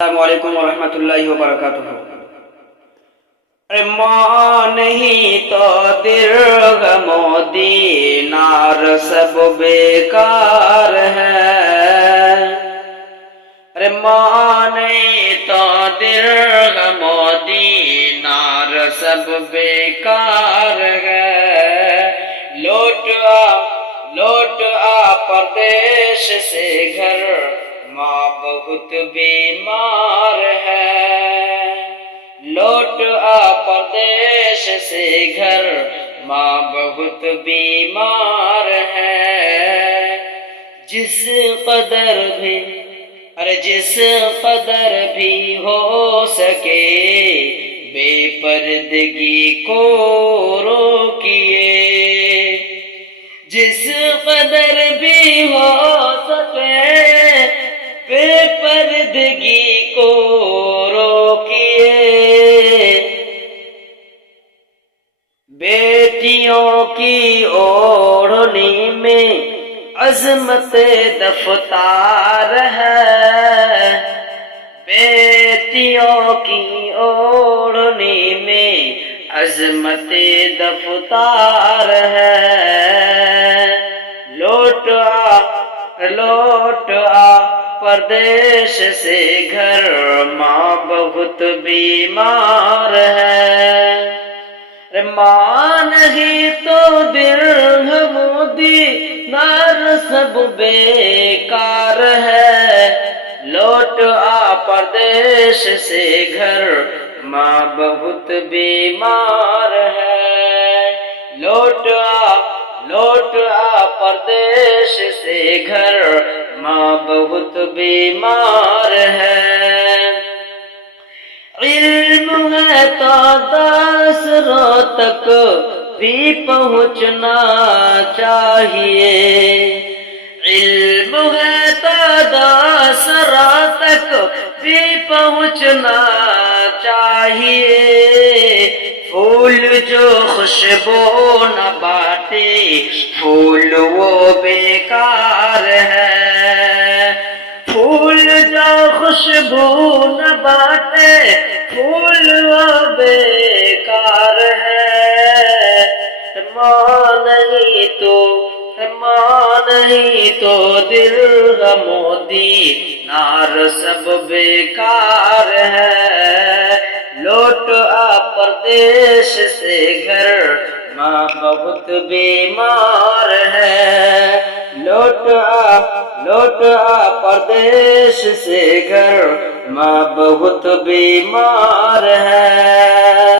السلام علیکم ورحمۃ اللہ وبرکاتہ۔ ارے ماں نہیں تو درغم و دینار سب بیکار ہے، ارے ماں نہیں تو درغم و دینار سب بیکار ہے۔ لوٹ آ پردیش سے گھر، ماں بہت بیمار ہے۔ لوٹ آ پردیش سے گھر، ماں بہت بیمار ہے۔ جس قدر بھی ہو سکے بے پردگی کو روکیے، جس قدر بھی ہو سکے بے پردگی کو روکیے۔ بیٹیوں کی اوڑھنی میں عظمت دفتار ہے، بیٹیوں کی اوڑھنی میں عظمت دفتار ہے۔ لوٹ آ پردیش سے گھر، ماں بہت بیمار ہے۔ ماں نہیں تو درہم و دینار سب بیکار ہے۔ لوٹ آ پردیش سے گھر، ماں بہت بیمار ہے۔ لوٹ آ پردیش سے گھر، ماں بہت بیمار ہے۔ علم ہے تو 10 راہ تک بھی پہنچنا چاہیے، علم ہے تو 10 راہ تک بھی پہنچنا چاہیے۔ پھول جو خوشبو نہ بانٹے، پھول وہ بیکار ہے۔ پھول جو خوشبو نہ بانٹے، پھول وہ بیکار ہے۔ ماں نہیں تو درہم و دینار سب بیکار ہے۔ لوٹ آ پردیش سے گھر، ماں بہت بیمار ہے۔ لوٹ آ پردیش سے گھر، ماں بہت بیمار ہے۔